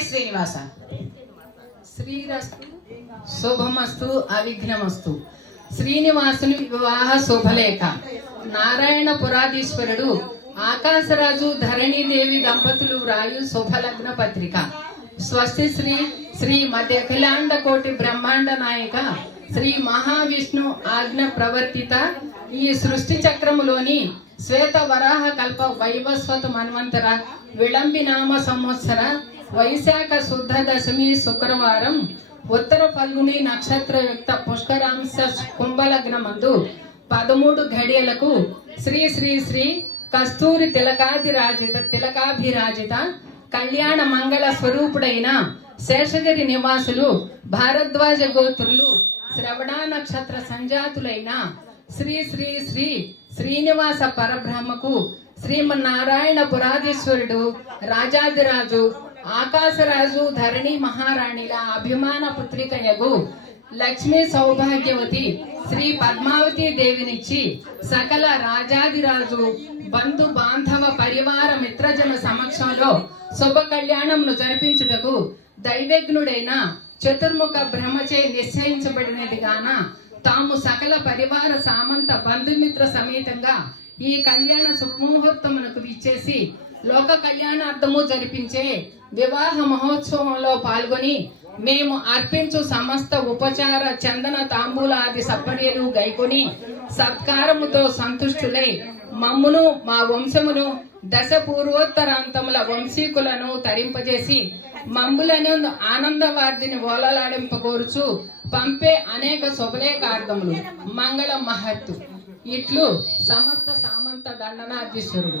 శ్రీనివాస. శ్రీరస్తు శుభమస్తు అవిఘ్నమస్తు. శ్రీనివాసుని వివాహ శుభలేఖ. నారాయణ పురాధీశ్వరుడు ఆకాశరాజు ధరణీదేవి దంపతులు వ్రాయు శుభలగ్న పత్రిక. స్వస్తి శ్రీ శ్రీ మధ్యఖిలాండ కోటి బ్రహ్మాండ నాయక శ్రీ మహావిష్ణు ఆజ్ఞ ప్రవర్తిత ఈ సృష్టి చక్రములోని శ్వేత వరాహ కల్ప వైవస్వత మన్వంతర విళంబినామ సంవత్సర వైశాఖ శుద్ధ దశమి శుక్రవారం ఉత్తర ఫల్గుని నక్షత్ర యుక్త పుష్కరాంశ కుంభలగ్నమందు పదమూడు ఘడియలకు శ్రీ శ్రీ శ్రీ కస్తూరి తిలకాధిరాజిత తిలకాభిరాజిత కళ్యాణ మంగళ స్వరూపుడైన శేషగిరి నివాసులు భారద్వాజ గోత్రులు శ్రవణ నక్షత్ర సంజాతులైన శ్రీ శ్రీ శ్రీ శ్రీనివాస పరబ్రహ్మకు శ్రీమన్నారాయణ పురాధీశ్వరుడు రాజాదిరాజు ఆకాశరాజు ధరణి మహారాణిల అభిమాన పుత్రికయగు లక్ష్మీ సౌభాగ్యవతి శ్రీ పద్మావతి దేవినిచ్చి సకల రాజాదిరాజు బంధు బాంధవ పరివార మిత్రజన సమక్షంలో శుభ కళ్యాణంను జరిపించుటకు దైవజ్ఞుడైన చతుర్ముఖ బ్రహ్మచే నిశ్చయించబడినది గాన తాము సకల పరివార సామంత బంధుమిత్ర సమేతంగా ఈ కళ్యాణ శుభముహూర్తమునకు విచ్చేసి లోక కళ్యాణార్థము జరిపించే వివాహ మహోత్సవంలో పాల్గొని మేము అర్పించు సమస్త ఉపచార చందన తాంబూలాది సప్పర్యలు గైకొని సత్కారముతో సంతుష్టులై మమ్మును మా వంశమును దశ పూర్వోత్తరాంతముల వంశీకులను తరింపజేసి మమ్ములను ఆనందవార్ధిని ఓలలాడింపగోరుచు పంపే అనేక శుభలేఖార్థములు. మంగళ మహత్తు. ఇట్లు సమర్థ సామంత దండనాధీశ్వరుడు